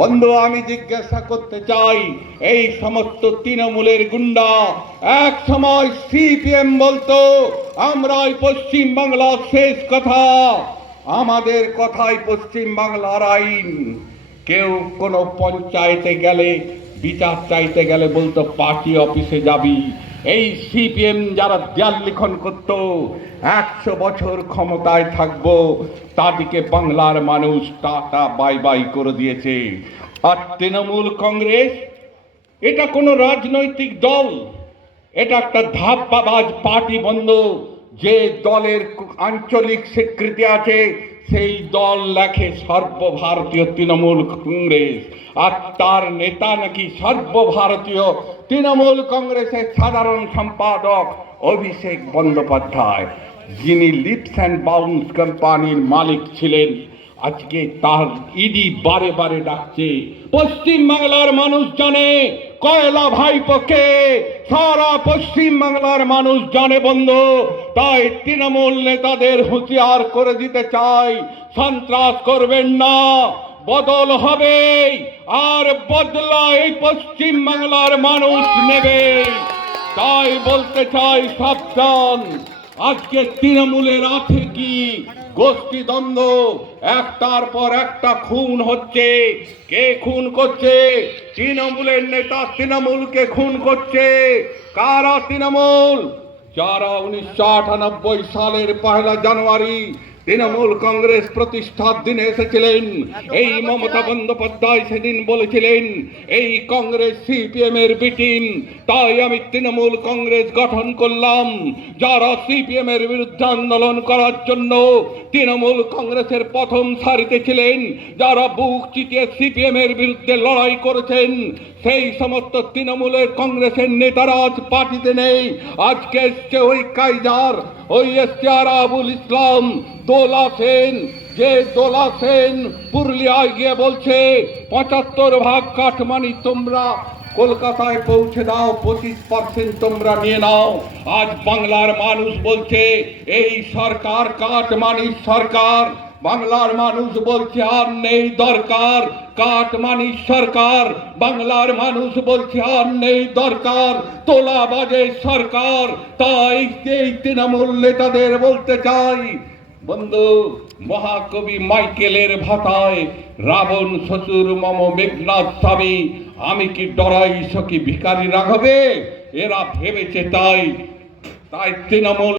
বন্ধু, আমি জিজ্ঞাসা করতে চাই, এই সমস্ত তৃণমূলের গুন্ডা এক সময় সিপিএম বলতো আমরাই পশ্চিম বাংলার শেষ কথা, আমাদের কথাই পশ্চিম বাংলার আইন। কেউ কোনো পঞ্চায়েতে গেলে, বিচার চাইতে গেলে বলতো পার্টি অফিসে যাবি। এই সিপিএম যারা দেয়াল লিখন করত 100 বছর ক্ষমতায় থাকবো, তাদেরকে বাংলার মানুষ টাটা বাই বাই করে দিয়েছে। আর তৃণমূল কংগ্রেস এটা কোনো রাজনৈতিক দল, এটা একটা ধাপ্পাবাজ পার্টি বন্ধু। যে দলের আঞ্চলিক স্বীকৃতি আছে সেই দল লেখে সর্বভারতীয় তৃণমূল কংগ্রেস, আর তার নেতা নাকি সর্বভারতীয় তৃণমূল কংগ্রেসের সাধারণ সম্পাদক অভিষেক বন্দ্যোপাধ্যায়, যিনি লিপস অ্যান্ড বাউন্স কোম্পানির মালিক ছিলেন। আজকে তার ইডি বারে বারে ডাকছে। পশ্চিম বাংলার মানুষ জানে কয়লা ভাইপোকে, সারা পশ্চিম বাংলার মানুষ জানে বন্ধু। তাই তৃণমূল নেতাদের হুঁশিয়ার করে দিতে চাই, সন্ত্রাস করবেন না, বদল হবে, আর বদলা এই পশ্চিম বাংলার মানুষ নেবে। তাই বলতে চাই, সাবধান। আজকে তৃণমূলের আছে কি গোষ্ঠী দ্বন্দ্ব, একটার পর একটা খুন হচ্ছে। কে খুন করছে? তৃণমূলের নেতা তৃণমূলকে খুন করছে। কারা তৃণমূল? যারা 1998 সালের 1 জানুয়ারি তৃণমূল কংগ্রেস প্রতিষ্ঠার দিনে এসেছিলেন। এই মমতা বন্দ্যোপাধ্যায় সেদিন বলেছিলেন এই কংগ্রেস সিপিএম এর বি টিম, তাই আমি তৃণমূল কংগ্রেস গঠন করলাম। যারা সিপিএম এর বিরুদ্ধে আন্দোলন করার জন্য তৃণমূল কংগ্রেসের প্রথম সারিতে ছিলেন, যারা বুক চিতিয়ে সিপিএম এর বিরুদ্ধে লড়াই করেছেন, সেই সমস্ত তৃণমূলের কংগ্রেসের নেতারা আজ পার্টিতে নেই। আজকে এসছে ওই কাইজার, ওই এসছে আরাবুল ইসলাম, দোলা সেন। যে দোলা সেন পুরুলিয়ায় গিয়ে বলছে 75 ভাগ কাঠমানি তোমরা কলকাতায় পৌঁছে দাও, 25% তোমরা নিয়ে নাও। আজ বাংলার মানুষ বলছে এই সরকার কাঠমানির সরকার। বাংলার মানুষ বলছে আর নেই দরকার কাঠমানির সরকার। বাংলার মানুষ বলছে আর নেই দরকার তোলাবাজের সরকার। তাই এই তৃণমূল নেতাদের বলতে চাই, বন্ধু, মহাকবি মাইকেলের ভাষায় রাবণ শ্বশুর মম মেঘনাথ স্বামী, আমি কি ডরাই সখী ভিখারি রাঘবে, এরা ভেবেছে তাই তৃণমূল